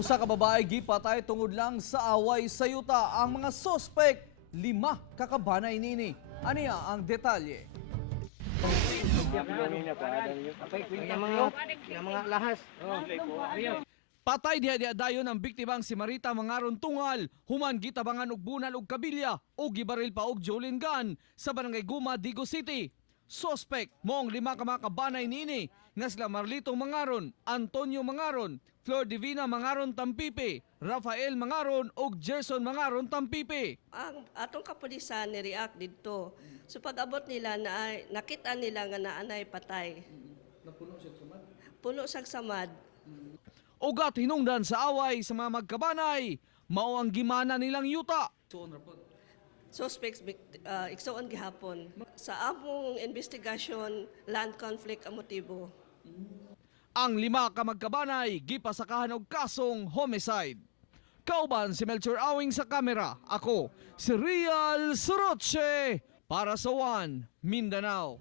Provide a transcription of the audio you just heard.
Usa ka babae gipatay tungod lang sa away sa yuta. Ang mga sospek 5 kakabanay nini. Aniya ang detalye. Mga lahas. Patay diha dayon ang biktimang si Marita Mangaron Tungal, human gitabangan og bunal og kabilya o gibaril pa og Jolin gun sa barangay Guma, Digo City. Sospek mo ang 5 ka mga kabanay nini nga sila Marlitong Mangaron, Antonio Mangaron, Flor Divina Mangaron Tampipe, Rafael Mangaron ug Gerson Mangaron Tampipe. Ang atong kapulisan ni react didto. So pag-abot nila na nakita nila nga naanay patay. Puno siya samad. Ugat hinungdan sa away sa mga magkabanay, mao ang gimana nilang yuta. Suspects iksoon gihapon. Sa among investigasyon, land conflict ang motibo. Ang 5 ka magkabanay gipasakahan og kasong homicide. Kauban si Melchor Awing sa kamera. Ako si Real Soroche para sa One Mindanao.